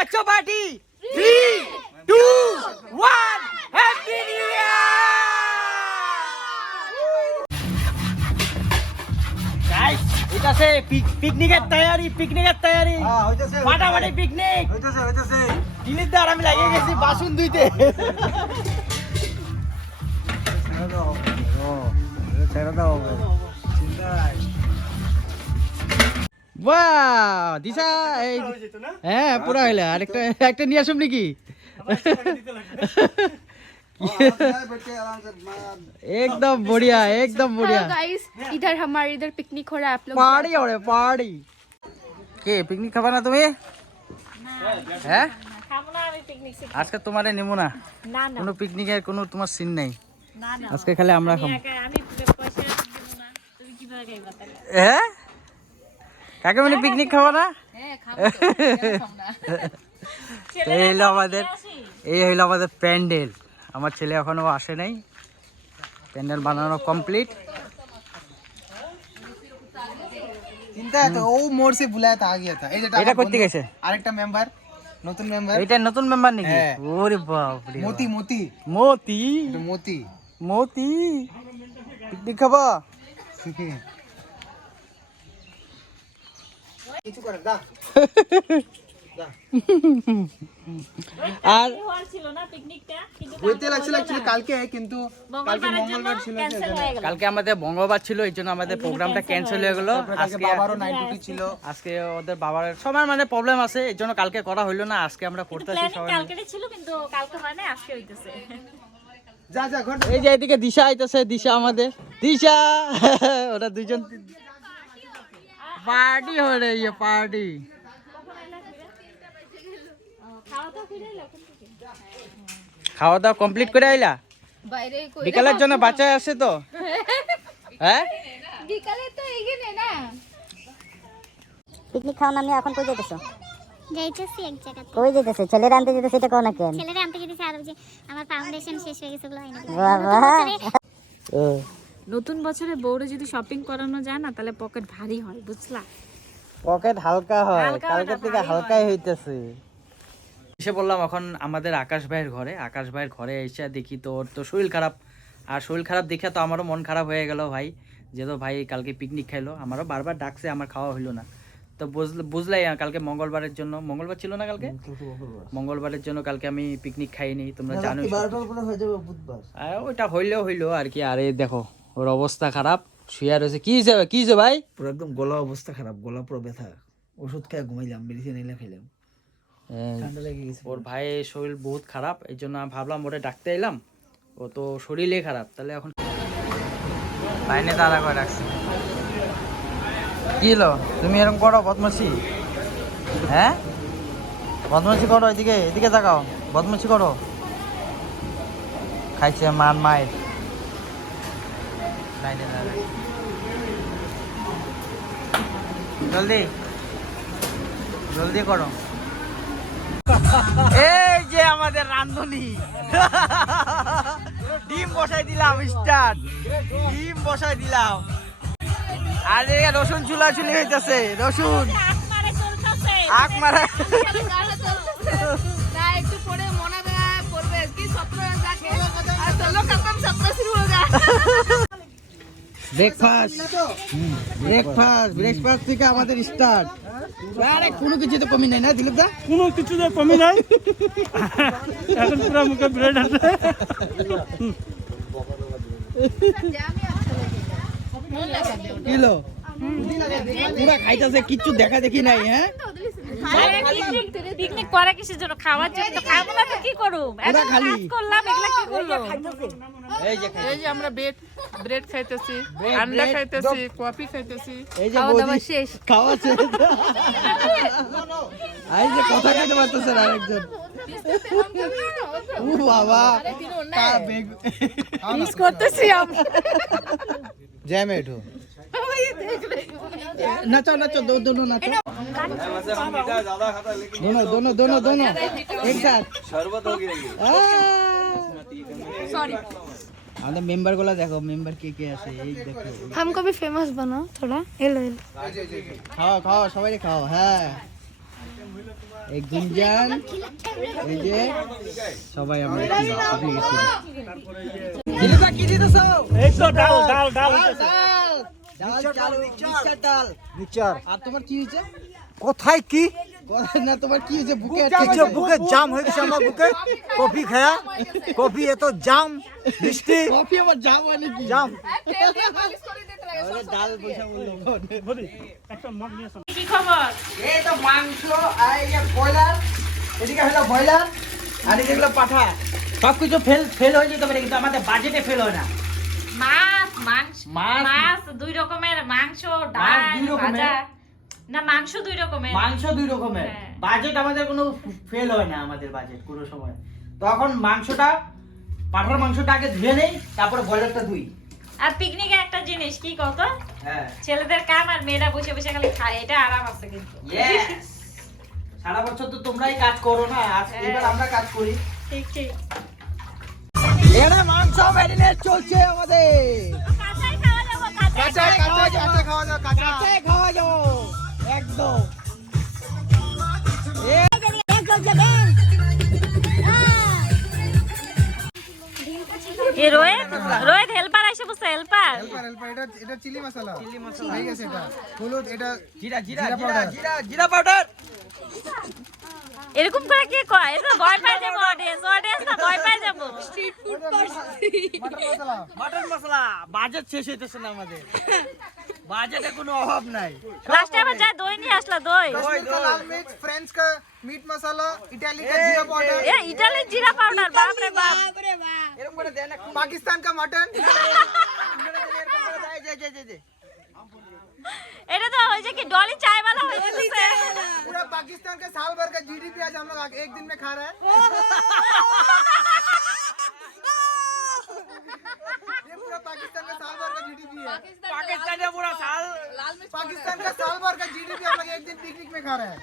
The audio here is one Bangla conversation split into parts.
বাচ্চা party three two one happy new guys এটা সে পিকনিকের তৈরি পিকনিকের তৈরি হ্যাঁ হইতেছে ফাটাফাটি পিকনিক হইতেছে হইতেছে দিলিপ দার আমি লাগিয়ে গেছি বাসন ধুইতে ছেড়ে দাও চিন্তা নাই বাহ দিশা এই হ্যাঁ পুরা হইলে আরেকটা একটা নিয়ে আসুন নাকি एकदम बढ़िया एकदम बढ़िया हेलो गाइस इधर हमारे इधर पिकनिक हो रहा है आप लोग পার্টি ওরে পার্টি কে পিকনিক খাবা না তুমি হ্যাঁ আজকে তোমারে নেবো না কোনো পিকনিকের কোনো তোমার সিন নাই আজকে খালি আমরা খাবো হ্যাঁ কাকে মানে পিকনিক খাবা না? এই হইল আমাদের এই হইল আমাদের প্যান্ডেল। আমার ছেলে এখনও আসে নাই। প্যান্ডেল বানানো কমপ্লিট চিন্তা তো ও মোর সে বুলায়া তা গিয়া था এই যে এটা করতে গেছে আরেকটা মেম্বার নতুন মেম্বার এটা নতুন মেম্বার নাকি? হ্যাঁ। ওরে বাপ। রে মতি। মতি? মতি। মতি? মতি পিকনিক খাবা? কিছু করে দা আর কালকে কিন্তু কালকে কালকে আমাদের মঙ্গলবার ছিল এই জন্য আমাদের প্রোগ্রামটা ক্যান্সেল হয়ে গেল। আজকে বাবারও নাইট ডিউটি ছিল। আজকে ওদের বাবার সবার মানে প্রবলেম আছে এই জন্য কালকে করা হইল না আজকে আমরা করতেছি সবাই ছিল কিন্তু কালকে হয় না আজকে হইতেছে। যা যা ঘর এই যে এদিকে দিশা আইতেছে দিশা আমাদের। দিশা! ওরা দুজন পার্টি হয়ে রে ইয়ে পার্টি খাওয়া দাওয়া কমপ্লিট করে আইলা? বিকালের জন্য বাচ্চা আছে তো? হ্যাঁ? বিকালে তো এখানে না। পিকনিক খাওয়া নামে এখন কই যেতেছো যাইতেছি এক জায়গাতে। কই যেতেছো ছেলেরা আনতে যেতেছো সেটা কোন কেন? ছেলেরা আনতে যেতেছি আর যে আমার ফাউন্ডেশন শেষ হয়ে গেছে নতুন বছরে বউরে যদি শপিং করানো যায় না তাহলে পকেট ভারী হয় বুঝলা? পকেট হালকা হয় কালকে থেকে হালকাই হইতেছে। এসে বললাম এখন আমাদের আকাশ ভাইয়ের ঘরে আকাশ ভাইয়ের ঘরে এসে দেখি তো ওর তো শরীর খারাপ। আর শরীর খারাপ দেখে তো আমারও মন খারাপ হয়ে গেল ভাই। যেহেতু ভাই কালকে পিকনিক খাইলো আমারও বারবার ডাকছে আমার খাওয়া হইল না। তো বুঝলে বুঝলাই কালকে মঙ্গলবারের জন্য মঙ্গলবার ছিল না কালকে? মঙ্গলবারের জন্য কালকে আমি পিকনিক খাইনি তোমরা জানোই। সব। পরে হয়ে যাবে বুধবার। আর ওইটা হইলেও হইল আর কি আরে দেখো। ওর অবস্থা খারাপ শুয়ে রয়েছে। কি হিসেবে কি হিসেবে ভাই? পুরো একদম গলা অবস্থা খারাপ গলা পুরো ব্যথা। ওষুধ খেয়ে ঘুমাইলাম মেডিসিন এনে খেলাম। ঠান্ডা লেগে গেছে ওর ভাইয়ের শরীর বহুত খারাপ এই জন্য ভাবলাম ওরে ডাকতে এলাম। ও তো শরীরে খারাপ তাহলে এখন লাইনে দাঁড়া করে রাখছি কি হলো? তুমি এরকম করো বদমাসি হ্যাঁ? বদমাসি করো এদিকে এদিকে তাকাও বদমাসি করো। খাইছে মান মায়ের। লাইনে দাঁড়া জলদি। জলদি করো। এই যে আমাদের রান্ধনি। ডিম বসাই দিলাম স্টার্ট ডিম বসাই দিলাম। আর এদিকে রসুন চুলা চুলি হইতেছে রসুন। আখ মারা একটু পরে বেড়া কি স্বপ্ন যাকে। আর চলো খতম স্বপ্ন শুরু হয়ে যায়। ব্রেকফাস্ট ব্রেকফাস্ট ব্রেকফাস্ট থেকে আমাদের স্টার্ট আরে কোনো কিছুতে কমি নাই না দিলীপ দা কোনো কিছুতে কমি নাই। এখন পুরো মুখে ব্রেড আছে। কিলো? পুরা খাইতেছে কিচ্ছু দেখা দেখি নাই হ্যাঁ? পিকনিক করা খাওয়ার জন্য তো না কি এই যে আমরা ব্রেড খাইতেছি খাইতেছি কফি খাইতেছি। এই যে খাওয়া এই যে কথা পারতেছে না আমরা। জ্যামে उठो नाचो नाचो दो दोनों नाचो दोनों दोनों दोनों दोनों एक साथ सॉरी আমাদের মেম্বার গুলা দেখো মেম্বার কে কে আছে এই দেখো हमको भी फेमस बनाओ थोड़ा हेलो हेलो খাও খাও সবাই খাও হ্যাঁ এক গুঞ্জান এই যে সবাই আমরা আপনি গেছি দিলীপা কি দিতেছ এই তো ডাল ডাল ডাল ডাল ডাল চাল মিক্সচার আর তোমার কি হয়েছে? কোথায় কি? না তোমার কি হয়েছে? বুকে কিছু বুকে জাম হয়ে গেছে আমার বুকে। কফি খায়া কফি এত জাম মিষ্টি। কফি আবার জাম হয় নাকি জাম তেল দিয়ে মালিশ করে দিতে লাগে তাহলে ডাল পয়সা বলল। একটা মগ নিয়ে কি খবর? এই তো মাংস আর এই যে ব্রয়লার এদিকে হলো ব্রয়লার আর এদিকে হলো পাঠা। সব কিছু ফেল ফেল হয়ে যেতে পারে কিন্তু আমাদের বাজেটে ফেল হয় না। মাছ মাংস মাছ? মাছ দুই রকমের মাংস ডাল ভাজা। না মাংস দুই রকমের। মাংস দুই রকমের। হ্যাঁ। বাজেট আমাদের কোনো ফেল হয় না আমাদের বাজেট কোনো সময়। তখন মাংসটা পাঠার মাংসটা আগে ধুয়ে নেই তারপরে ব্রয়লারটা ধুই। আর পিকনিকে একটা জিনিস কি কত? হ্যাঁ। ছেলেদের কাম আর মেয়েরা বসে বসে খালি খায় এটা আরাম আছে কিন্তু। সারা বছর তো তোমরাই কাজ করো না আজ হ্যাঁ। এবার আমরা কাজ করি। ঠিক ঠিক। এখানে মাংস ম্যারিনেট চলছে আমাদের। খাওয়া খাওয়া একদম। এ রোহিত রোহিত হেল্পার এসে বসে হেল্পার এটা এটা চিলি মশলা চিলি মশলা হয়ে গেছে এটা। হলুদ এটা জিরা জিরা জিরা জিরা জিরা জিরা পাউডার এরকম করে কি কয়? এটা ভয় পাই যাব অডিয়েন্স অডিয়েন্স না ভয় পাই যাব street food party mutton masala budget শেষ হইতেছে না আমাদের। বাজেটে কোনো অভাব নাই। লাস্ট টাইম যা দই নি আসলা দই? দই লাল মিট ফ্রেঞ্চ কা মিট মশলা ইতালি কা জিরা পাউডার এ ইতালি জিরা পাউডার বাপ রে বাপ। বাপ রে বাপ। এরকম করে দেন পাকিস্তান কা মাটন এটা তো হয়েছে কি ডলি চাই চায়ওয়ালা হয়েছে पाकिस्तान का साल भर का जीडीपी आज हम लोग एक दिन में खा रहे हैं ये पूरा पाकिस्तान का साल भर का जीडीपी है পাকিস্তানে পুরো সাল লাল মির্চ पाकिस्तान का साल भर का जीडीपी हम लोग एक दिन पिकनिक में खा रहे हैं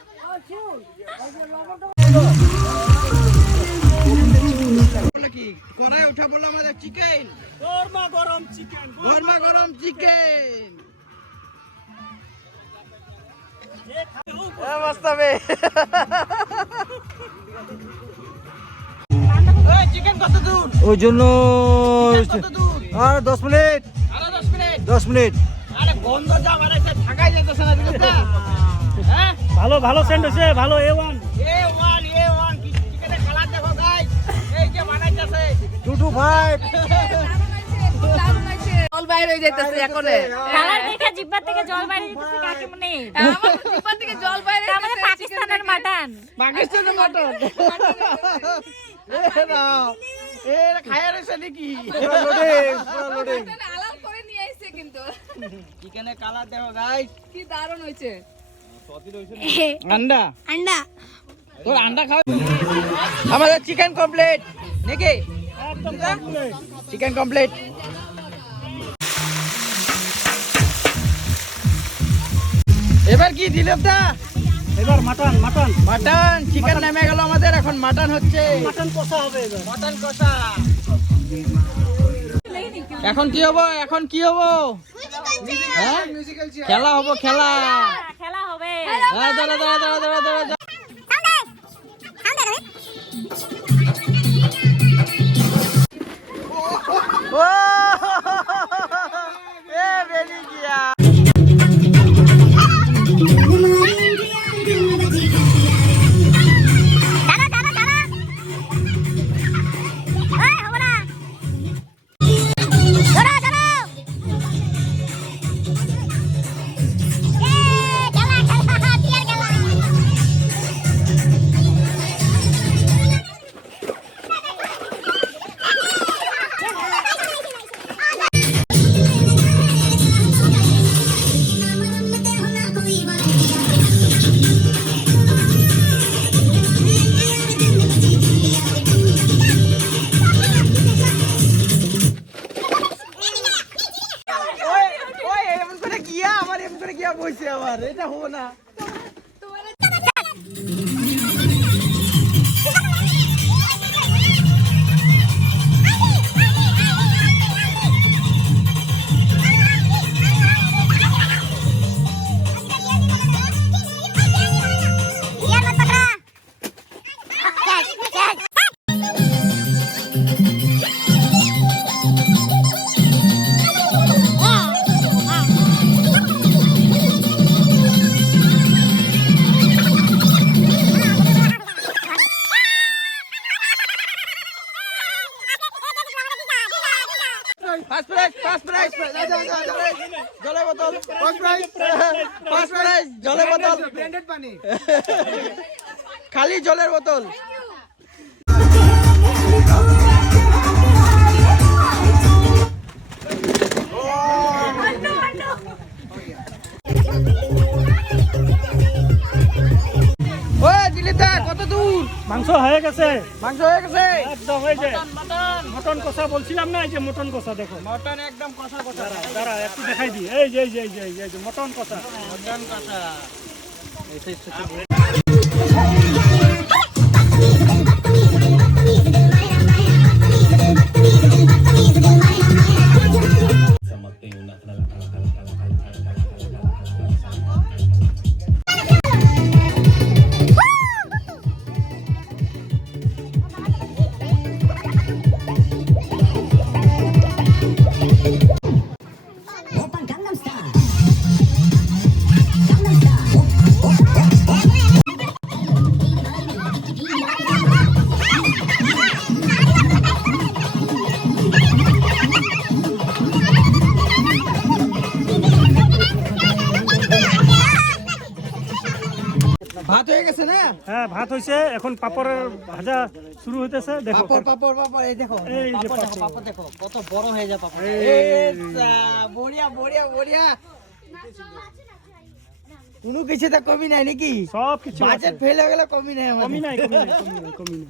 করে উঠে বললো আমাদের চিকেন গরমা গরম চিকেন গরমা গরম চিকেন দূর? ওই জন্য আর দশ মিনিট। দশ মিনিট। হ্যাঁ? ভালো ভালো সেন্ট হয়েছে ভালো A one A one A one দেখো গাইস এই যে বানাইতেছে। টু টু ফাইভ দারুণ হয়েছে জল বাইরে হয়ে যাইতেছে এখনে। কালার দেখে জিব্বার থেকে জল বাইরে আমার জিহ্বা থেকে জল বাইরে মাটন পাকিস্তানের মটন এ খায়া রইছে নাকি? লোডিং পুরো লোডিং chicken আলাম করে নিয়ে আইছে কিন্তু। চিকেনের কালার দেখো গাইস কি দারুণ হয়েছে আন্ডা? আন্ডা। তোর আন্ডা খাও। আমাদের চিকেন কমপ্লিট নাকি? চিকেন কমপ্লিট এবার কি দিলীপ দা এবার মাটন মাটন। মাটন চিকেন নেমে গেল আমাদের এখন মাটন হচ্ছে। মাটন কষা হবে এবার। মটন কষা। এখন কি হব? এখন কি হব? হ্যাঁ? খেলা হব খেলা। খেলা হবে। হ্যাঁ দাঁড়া দাঁড়া দাঁড়া দাঁড়া দাঁড়া দাঁড়া। বোতল খালি জলের বোতল। ও দিলীপ দা কত দূর? মাংস হয়ে গেছে। মাংস হয়ে গেছে। একদম যে মটন কষা বলছিলাম না এই যে মটন কষা দেখো। মটন একদম কষা কষা। দাঁড়া একটু দেখাই দিই। এই যে এই যে এই যে এই যে, এই যে মটন কষা। মটন কষা। 哎、提出して。না? হ্যাঁ ভাত হয়েছে এখন পাপড়ের ভাজা শুরু হইতেছে দেখো। পাপড় পাপড় পাপড় এই দেখো এই যে পাপড় দেখো পাপড়। পাপড় দেখো কত বড় হয়ে যায় পাপড় এই। বড়িয়া বড়িয়া বড়িয়া। কোনো কিছু তো কমি নাই নাকি? সব কিছু বাজেট ফেল হয়ে গেলে কমি নাই কমি নাই কমি নাই কমি নাই।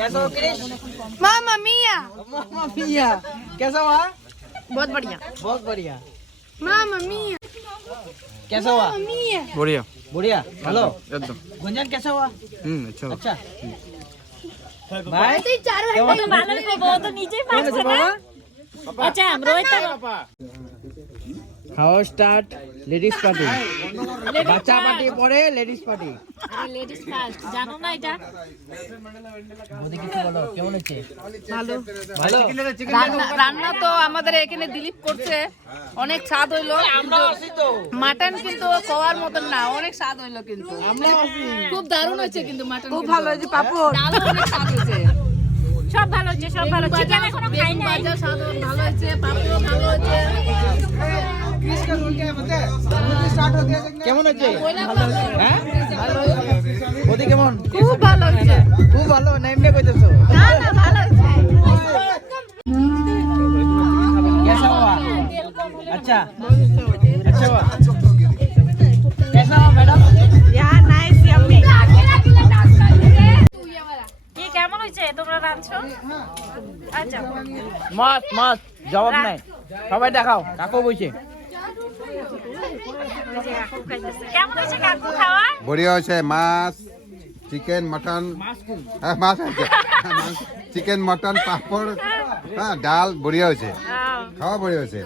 कैसा हो क्रिश मामा मिया। मामा मिया। कैसा हुआ? बहुत बढ़िया। बहुत बढ़िया। मामा मिया। कैसा हुआ? बढ़िया। बढ़िया। हेलो। एकदम। गुंजन कैसा हुआ? हम्म अच्छा अच्छा। भाई तो चार घंटे बालर को बहुत नीचे मार अच्छा हम रोहित খাওয়া স্টার্ট লেডিস পার্টি বাচ্চা পার্টি পরে লেডিস পার্টি লেডিস ফার্স্ট জানো না এটা? মোদি কিছু বলো কেমন হচ্ছে? ভালো। ভালো? রান্না তো আমাদের এখানে দিলীপ করছে। অনেক স্বাদ হইল আমরা আসি তো। মাটন কিন্তু মতন না অনেক স্বাদ হইল কিন্তু। আমরা খুব দারুণ হয়েছে কিন্তু মাটন খুব ভালো হয়েছে পাপড়। ডালও অনেক স্বাদ হয়েছে। সব ভালো হচ্ছে সব ভালো চিকেন এখনও খাই নাই ভালো হয়েছে পাপড়ও ভালো হয়েছে। কেমন হচ্ছে হ্যাঁ? কেমন? খুব ভালো হচ্ছে খুব ভালো না কইতেছো? আচ্ছা। আচ্ছা মাছ মাছ জবাব নাই। সবাই দেখাও কাকু বইছে। বড়িয়া হয়েছে মাছ চিকেন মটন। হ্যাঁ মাছ আছে। চিকেন মটন পাঁপড় হ্যাঁ ডাল বড়িয়া হয়েছে খাওয়া বড়িয়া হয়েছে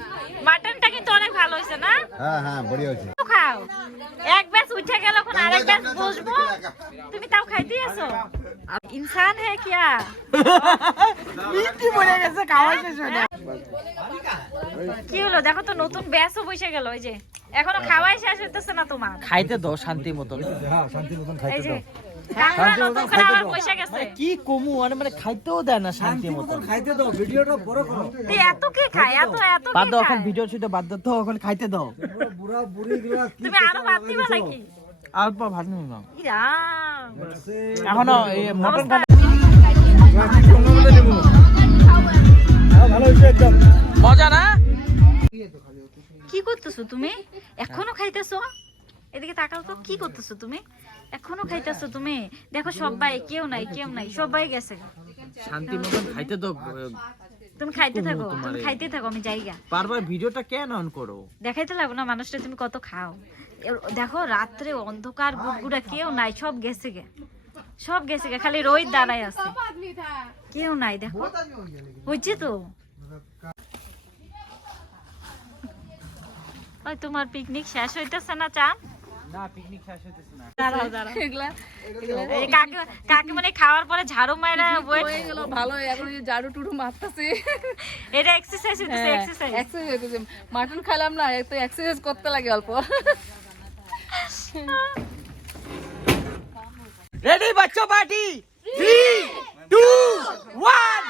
মাটনটা কিন্তু অনেক ভালো হয়েছে না? হ্যাঁ হ্যাঁ বড়িয়া হয়েছে খাও এক ব্যাস উঠে গেল এখন আরেক ব্যাস বসবো। তুমি তাও খাইতে আসো ইনসান হে কিয়া? মিষ্টি পড়ে গেছে খাওয়া শেষ হয় কি হলো? দেখো তো নতুন ব্যাসও বসে গেল ওই যে। এখনও খাওয়াই শেষ হইতেছে না তোমার। খাইতে দাও শান্তি মতন। হ্যাঁ শান্তি মতন খাইতে গেছে কি কমু? মানে মানে খাইতেও দেয় না শান্তি মতন। খাইতে দাও ভিডিওটা বড় করো। এত কি খায়? এত এত বাদ দাও এখন ভিডিও শুটে বাদ দাও তো এখন খাইতে দাও। তুমি আরও ভাত দিবা নাকি? অল্প ভাত নিও। না এখনও এই মটন অবস্থা- ভালো হয়েছে একদম মজা না? কি করতেছো তুমি? এখনও খাইতেছো? এদিকে তাকাও তো কি করতেছো তুমি? এখনও খাইতেছো তুমি? দেখো সবাই কেউ নাই কেউ নাই সবাই গেছে। শান্তি মতন খাইতে তো তুমি খাইতে থাকো তুমি খাইতে থাকো আমি জায়গা বারবার ভিডিওটা কেন অন করো? দেখাইতে লাগো না মানুষটা তুমি কত খাও। দেখো রাত্রে অন্ধকার গুড়গুড়া কেউ নাই সব গেছে গে। সব গেছে গে খালি রোহিত দাঁড়ায় আছে। কেউ নাই দেখো। হয়েছে তো? তোমার পিকনিক শেষ হইতেছে না চা না পিকনিক শেষ হইতেছে না। কাকে কাকে মানে খাওয়ার পরে ঝাড়ু মাইরা ওয়েট হয়ে গেল ভালো এখন যে জাড়ু টুডু মারতেছে। এটা এক্সারসাইজ হইতেছে হ্যাঁ, এক্সারসাইজ এক্সারসাইজ হইতেছে। মাটন খাইলাম না তো এক্সারসাইজ করতে লাগে অল্প। রেডি বাচ্চা পার্টি থ্রি টু ওয়ান